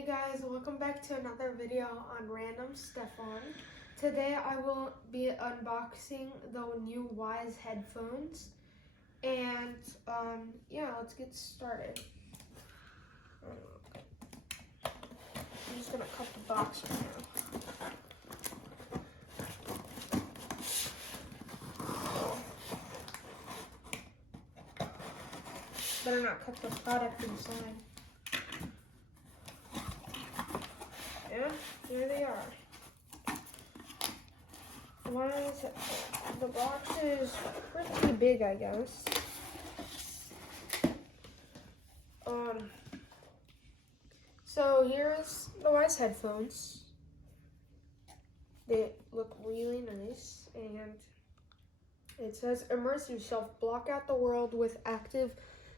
Hey guys, welcome back to another video on Random Stefan. Today I will be unboxing the new Wyze headphones, and yeah, let's get started. I'm just gonna cut the box right now. Better not cut the product inside. Yeah, here they are. Wyze, the box is pretty big, I guess. So here's the Wyze headphones. They look really nice, and it says immerse yourself, block out the world with active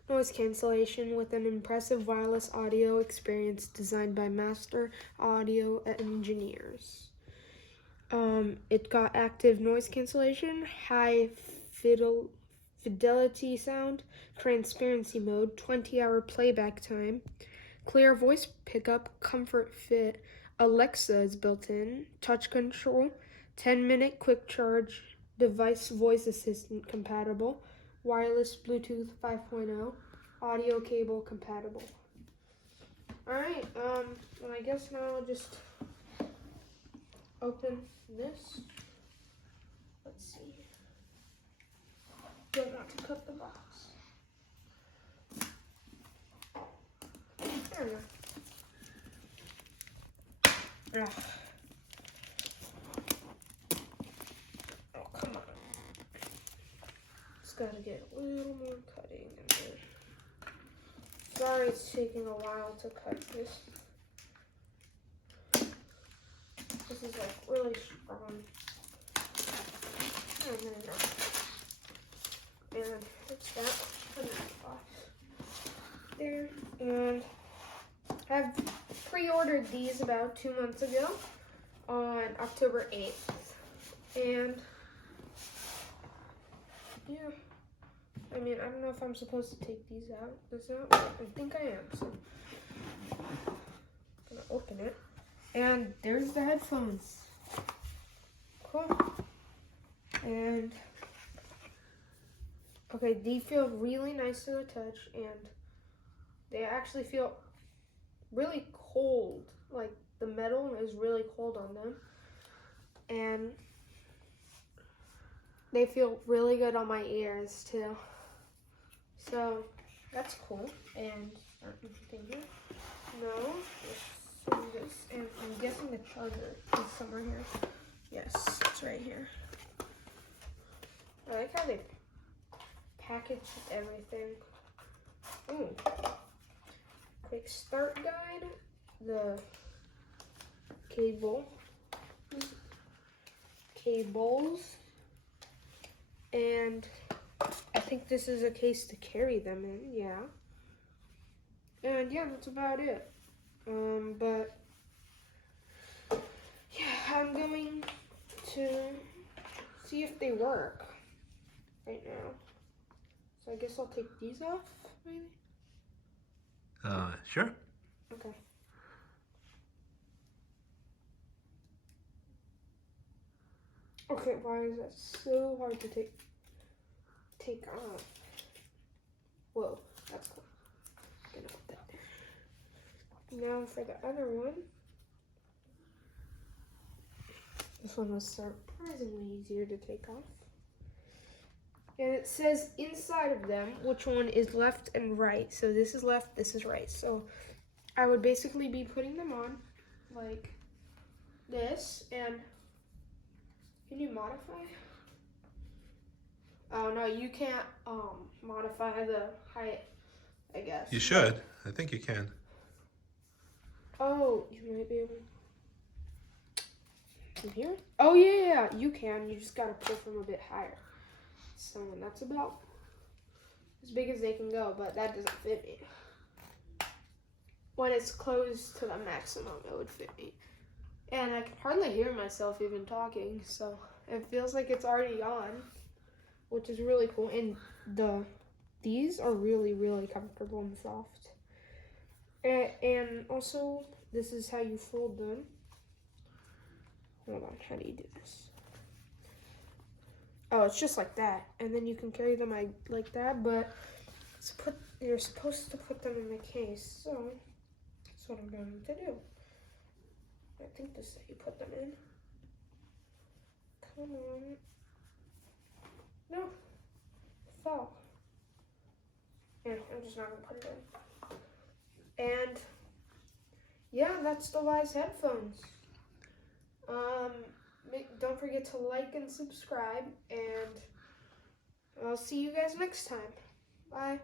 noise cancellation with an impressive wireless audio experience designed by master audio engineers. It got active noise cancellation, high fidelity sound, transparency mode, 20-hour playback time, clear voice pickup, comfort fit, Alexa is built in, touch control, 10-minute quick charge, device voice assistant compatible, wireless Bluetooth 5.0, audio cable compatible. Alright, and I guess now I'll just open this. Let's see. Try not to cut the box. There we go. Oh, come on. Just gotta get a little more cutting in there. Sorry it's taking a while to cut this. This is like really strong. And it's that. Put it in the box. There. And I've pre-ordered these about 2 months ago on October 8th. And yeah. I mean, I don't know if I'm supposed to take this out, but I think I am, so I'm gonna open it. And there's the headphones. Cool. And okay, they feel really nice to the touch, and they actually feel really cold. Like the metal is really cold on them. And they feel really good on my ears too. So that's cool. And anything here? No. This, and I'm guessing the charger is somewhere here. Yes, it's right here. I like how they package everything. Ooh. Quick start guide. The cables. And I think this is a case to carry them in, yeah. And yeah, that's about it. But yeah, I'm going to see if they work right now. So I guess I'll take these off, maybe? Sure. Okay. Okay, why is that so hard to take off? Whoa, that's cool. Gonna put that there. Now for the other one. This one was surprisingly easier to take off. And it says inside of them which one is left and right. So this is left, this is right. So I would basically be putting them on like this. And can you modify? Oh no, you can't modify the height, I guess. You should. I think you can. Oh, you might be able to here? Oh yeah, you can. You just gotta pull from a bit higher. So that's about as big as they can go, but that doesn't fit me. When it's closed to the maximum, it would fit me. And I can hardly hear myself even talking, so it feels like it's already on, which is really cool. And these are really, really comfortable and soft. And also, this is how you fold them. Hold on, how do you do this? Oh, it's just like that, and then you can carry them like that, but you're supposed to put them in the case, so that's what I'm going to do. I think this is how you put them in. Come on. No, it fell. Yeah, I'm just not gonna put it in. And yeah, that's the Wyze headphones. Don't forget to like and subscribe, and I'll see you guys next time. Bye.